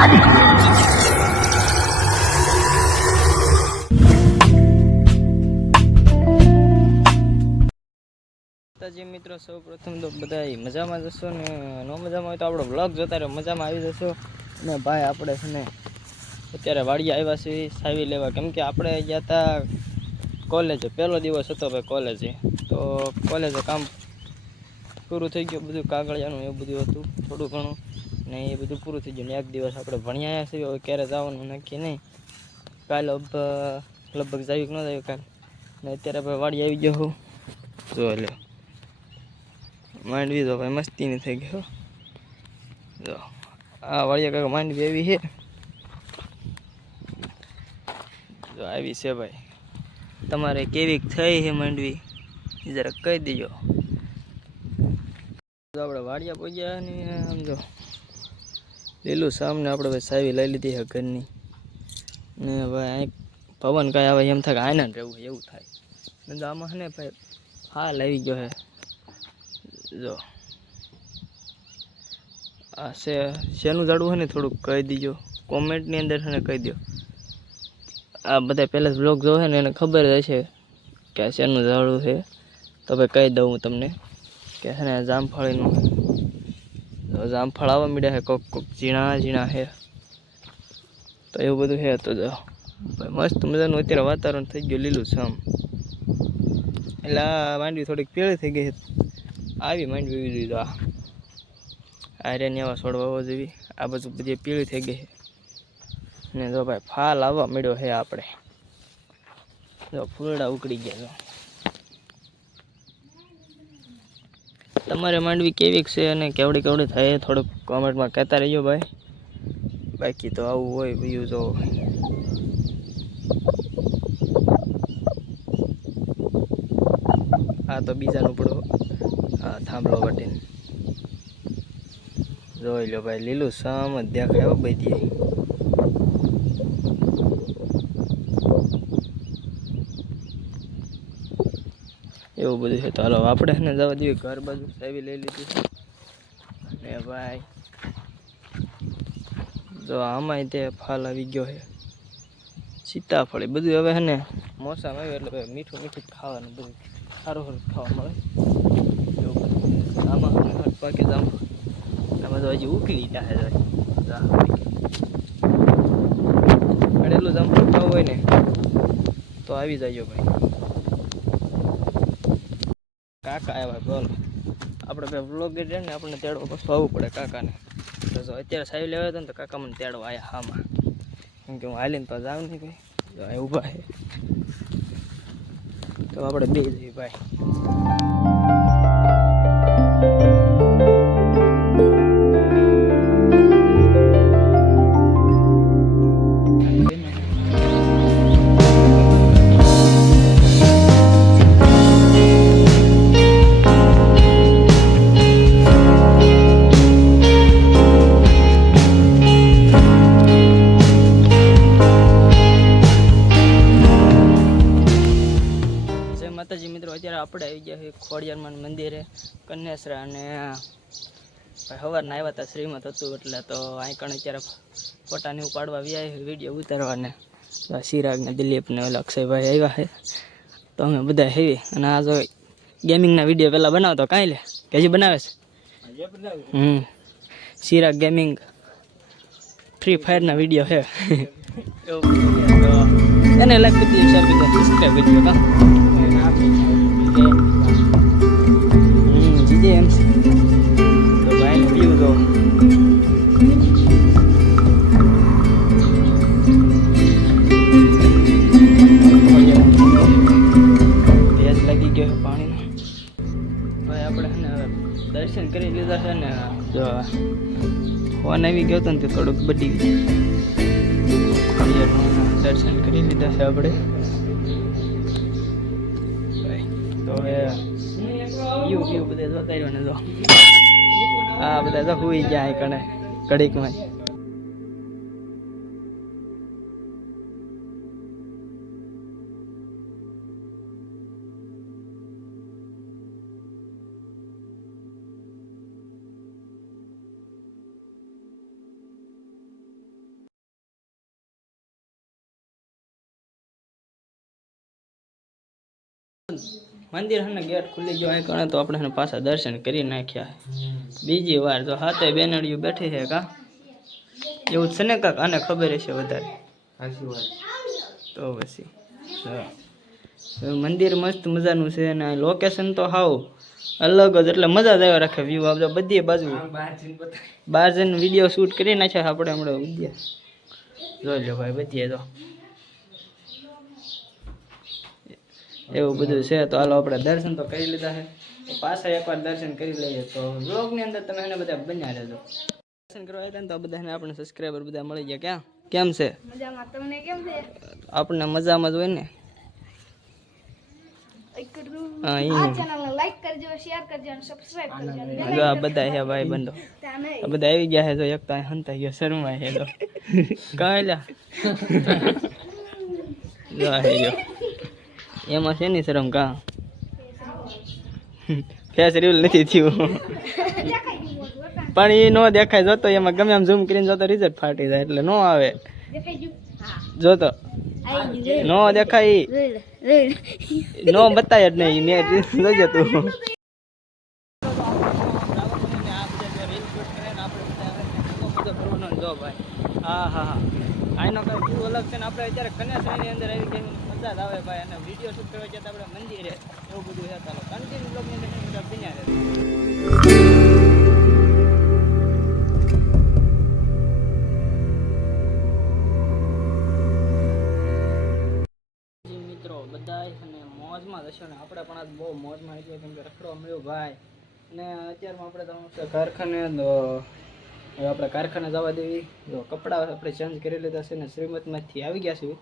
જી મિત્રો, સૌ પ્રથમ તો બધા મજામાં જશો ને ન મજામાં હોય તો આપણો બ્લોગ જોતા રહ્યો, મજામાં આવી જશો. અને ભાઈ આપણે છે ને અત્યારે વાડીએ આવ્યા છીએ સાવી લેવા, કેમ કે આપણે ગયા હતા કોલેજે. પહેલો દિવસ હતો ભાઈ કોલેજે, તો કોલેજે કામ પૂરું થઈ ગયું, બધું કાગળિયાનું એવું બધું હતું થોડું ઘણું, ને એ બધું પૂરું થઈ ગયું. ને એક દિવસ આપણે ભણી આવ્યા છીએ, હવે ક્યારે જવાનું નક્કી નહીં. કાલે લગભગ જાવી કે ન જાવી કાલે. ને અત્યારે ભાઈ વાડી આવી ગયો હું જો લે માંડવી તો ભાઈ મસ્તી નહીં થઈ ગયો. જો આ વાળિયા કાંઈક માંડવી એવી છે, જો આવી છે ભાઈ. તમારે કેવી થઈ છે માંડવી એ જરાક કહી દેજો. આપણે વાડિયા પહોંચ્યા ને સમજો લીલું સામને આપણે ભાઈ સાવી લઈ લીધી છે ઘરની. ને ભાઈ અહીં પવન કાંઈ આવે એમ થાય કે આને રહેવું એવું થાય. ને તો આમાં ને ભાઈ હાલ આવી ગયો છે. જો આ શેનું ઝાડવું છે ને થોડુંક કહી દીજો કોમેન્ટની અંદર છે ને કહી દો. આ બધા પહેલાં બ્લોગ જોવે ને એને ખબર જ હશે કે આ શેનું ઝાડવું છે, તો ભાઈ કહી દઉં હું તમને કે છે ને જામફળીનું. જામફળ આવવા મળ્યા છે, કોક કોક ઝીણા ઝીણા છે, તો એવું બધું છે. તો જો ભાઈ મસ્ત મજાનું અત્યારે વાતાવરણ થઈ ગયું લીલું છમ. એટલે આ માંડવી થોડીક પીળી થઈ ગઈ છે, આવી માંડવી એવી દીધો. આ રેની આવા છોડવા હોવો જોઈએ. આ બધું બધી પીળી થઈ ગઈ છે. ને જો ભાઈ ફાલ આવવા મળ્યો છે આપણે. જો ફૂલડા ઉકળી ગયા. જો તમારે માંડવી કેવી છે અને કેવડી કેવડી થાય થોડુંક કોમેન્ટમાં કહેતા રહીજો ભાઈ. બાકી તો આવું હોય બીજું જો આ તો બીજાનું પડો. હા થાંભલો વટીને જોઈ લો ભાઈ, લીલું સામ જ દેખાય બધી. એવું બધું છે. તો હાલો આપણે ને જવા દઈએ ઘર બાજુ. સાવી લઈ લીધી ને ભાઈ જો આમાંય તે ફાલ આવી ગયો છે. સીતાફળ બધું હવે છે ને મોસમ આવ્યો એટલે ભાઈ મીઠું મીઠું ખાવાનું બધું સારું સારું ખાવા મળે. એવું બધું આમાં હટ પાકી જામ આમાં તો હજી ઉકળી જાય. એટલું જામફળ ખાવું હોય ને તો આવી જાય ભાઈ. કાકા આવ્યા બોલ, આપણે ભાઈ વ્લોગર રહે ને આપણને તેડવા પાછું આવવું પડે કાકાને. તો જો અત્યારે સાવી લેવા હતા ને તો કાકા મને તેડવા આવ્યા હામાં, કેમ કે હું હાલીને તો જાઉં નહીં ભાઈ. જો અહીં ઊભા છે તો આપણે બે જઈએ ભાઈ. માતાજી મિત્રો, અત્યારે આપણે આવી ગયા છીએ ખોડિયારમાં મંદિરે કન્યાસરા. અને સવારના આવ્યા હતા શ્રીમત હતું એટલે તો અહીં કણ અત્યારે ફોટાને એવું પાડવા આવ્યા વિડીયો ઉતારવાને. ચિરાગને દિલીપને ઓલા અક્ષયભાઈ આવ્યા છે, તો અમે બધા હેવી. અને આ જો ગેમિંગના વિડીયો પહેલાં બનાવતો કાંઈ લે કે હજી બનાવે છે. ચિરાગ ગેમિંગ ફ્રી ફાયરના વિડીયો છે. એને લાઈક કરી દીધું, શેર કરી દીધું, સબસ્ક્રાઈબ કરી દીધું. જીજે એમ તો ભાઈ વ્યૂ તો ભેજ લાગી ગયો પાણીનો. ભાઈ આપણે છે ને હવે દર્શન કરી લીધા છે ને. જો ફોન આવી ગયો હતો ને તે થોડુંક બધી દર્શન કરી લીધા છે આપણે. તો હવે વ્યૂ બધા જોતા રહ્યો ને. જો આ બધા તો હોઈ ગયા કણે ઘડીકમાં. મંદિર હને ગેટ ખુલી ગયો અહીં કણે તો આપણે એને પાછા દર્શન કરી નાખ્યા બીજી વાર તો હાથે બેનડીયું બેઠી છે કા એવું છે ને કાક આને ખબર હશે વધારે તો પછી મંદિર મસ્ત મજાનું છે અને લોકેશન તો હાવ અલગ જ એટલે મજા જ આવ્યા રાખે વ્યૂ આપણે બધી બાજુ બહાર જઈને વિડીયો શૂટ કરી નાખ્યા આપણે હમણાં વિદ્યા જોઈ લો ભાઈ બધી તો એવું બધું છે તો હાલો આપણે દર્શન તો કરી લીધા છે તો પાછા એકવાર દર્શન કરી લઈએ તો વ્લોગની અંદર તમે એને બધા બન્યા રહેજો દર્શન કરવા આવ્યા ને તો બધાને આપણે સબસ્ક્રાઈબર બધા મળી ગયા ક્યાં કેમ છે મજામાં તમને કેમ છે આપણને મજામાં જ હોય ને હા આ ચેનલને લાઈક કરજો શેર કરજો અને સબસ્ક્રાઇબ કરજો જો આ બધા હે ભાઈ બંધો આ બધા આવી ગયા છે તો એક તો હંતા ગયો શરમાય છે તો કાયલા જો હે જો એમાં છે ની શરમ કા ફેસ રીલ નથી થયું પણ એ નો દેખાય જોતો એમાં ગમે એમ ઝૂમ કરીને જોતો રિઝલ્ટ ફાટી જાય એટલે નો આવે જોતો નો દેખાય નો બતાય જ નહીં ને જોજે તું જો ભાઈ હા હા હા આનો કઈ વ્યૂ અલગ છે ને આપણે અત્યારે કન્યાશ્રીની અંદર આવી ગઈ મજા જ આવે ભાઈ અને વિડીયો શૂટ કરવા જતા આપણે મંદિરે એવું બધું છે ચાલો કન્ટિન્યુ બ્લોગની અંદર બધા બન્યા રહે બધા અને મોજમાં જશો ને આપણે પણ આજ બહુ મોજમાં આવી ગયા કેમ કે રખડવા મળ્યો ભાઈ અને અત્યારમાં આપણે તો કારખાને હવે આપણે કારખાને જવા દેવી જો કપડાં આપણે ચેન્જ કરી લીધા છે ને શ્રીમતમાંથી આવી ગયા છીએ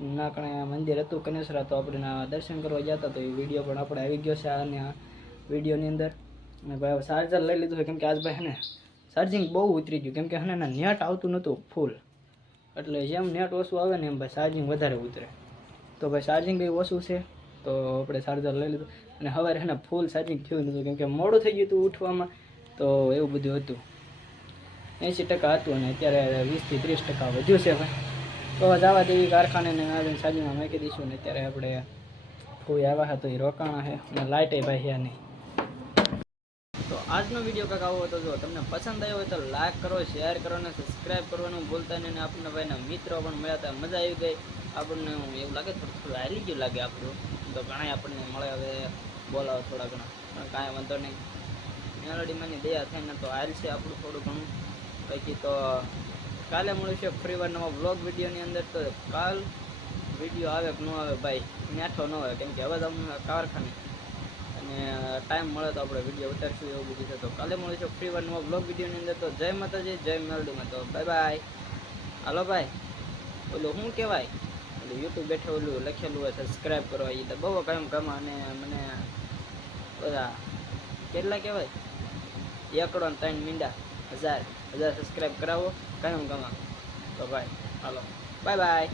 ના કણે મંદિર હતું કનેસરા તો આપણે દર્શન કરવા ગયા હતા તો એ વિડીયો પણ આપણે આવી ગયો છે અને આ વિડીયોની અંદર અને ભાઈ હવે ચાર્જર લઈ લીધું છે કેમ કે આજ ભાઈ ને ચાર્જિંગ બહુ ઉતરી ગયું કેમ કે હને નેટ આવતું નહોતું ફૂલ એટલે જેમ નેટ ઓછું આવે ને એમ ભાઈ ચાર્જિંગ વધારે ઉતરે તો ભાઈ ચાર્જિંગ બી ઓછું છે તો આપણે ચાર્જર લઈ લીધું અને હવે એને ફૂલ ચાર્જિંગ થયું નહોતું કેમ કે મોડું થઈ ગયું હતું ઉઠવામાં તો એવું બધું હતું 80% હતું અને અત્યારે 20 થી 30% વધ્યું છે ભાઈ તો જવા દેવી કારખાને ને આવીને ચાર્જિંગમાં મૂકી દઈશું ને અત્યારે આપણે ફૂલ આવ્યા હતા તો એ રોકાણા છે અને લાઇટ એ ભાઈ નહીં તો આજનો વિડીયો કાંઈક આવો હતો જો તમને પસંદ આવ્યો હોય તો લાઈક કરો શેર કરો અને સબસ્ક્રાઈબ કરવાનું ભૂલતા નહીં અને આપણને ભાઈના મિત્રો પણ મળ્યા હતા મજા આવી ગઈ આપણને એવું લાગે થોડું હારી ગયું લાગે આપણું તો ઘણા આપણને મળે હવે બોલાવો થોડા ઘણા પણ કાંઈ વાંધો નહીં મેલોડીમાંની દયા થઈને તો હાલ છે આપણું થોડું ઘણું કંઈક તો કાલે મળ્યું ફરી વાર નવા વ્લોગ વિડીયોની અંદર તો કાલ વિડીયો આવે કે ન આવે ભાઈ મેઠો ન હોય કેમ કે હવે તમને કારખાને અને ટાઈમ મળે તો આપણે વિડીયો ઉતારશું એવું બધું છે તો કાલે મળીશું ફ્રી વાર નવા બ્લોગ વિડીયોની અંદર તો જય માતાજી જય મેલડીમાં તો બાય બાય હાલો ભાઈ ઓલું શું કહેવાય ઓલું યુટ્યુબ બેઠે ઓલું લખેલું હોય સબસ્ક્રાઈબ કરવા એ તો બહુ કામ કામા અને મને બધા કેટલા કહેવાય 1 કરોડ 3 મીંડા 1000 સબસ્ક્રાઈબ કરાવો કામ કામા તો ભાઈ હાલો બાય બાય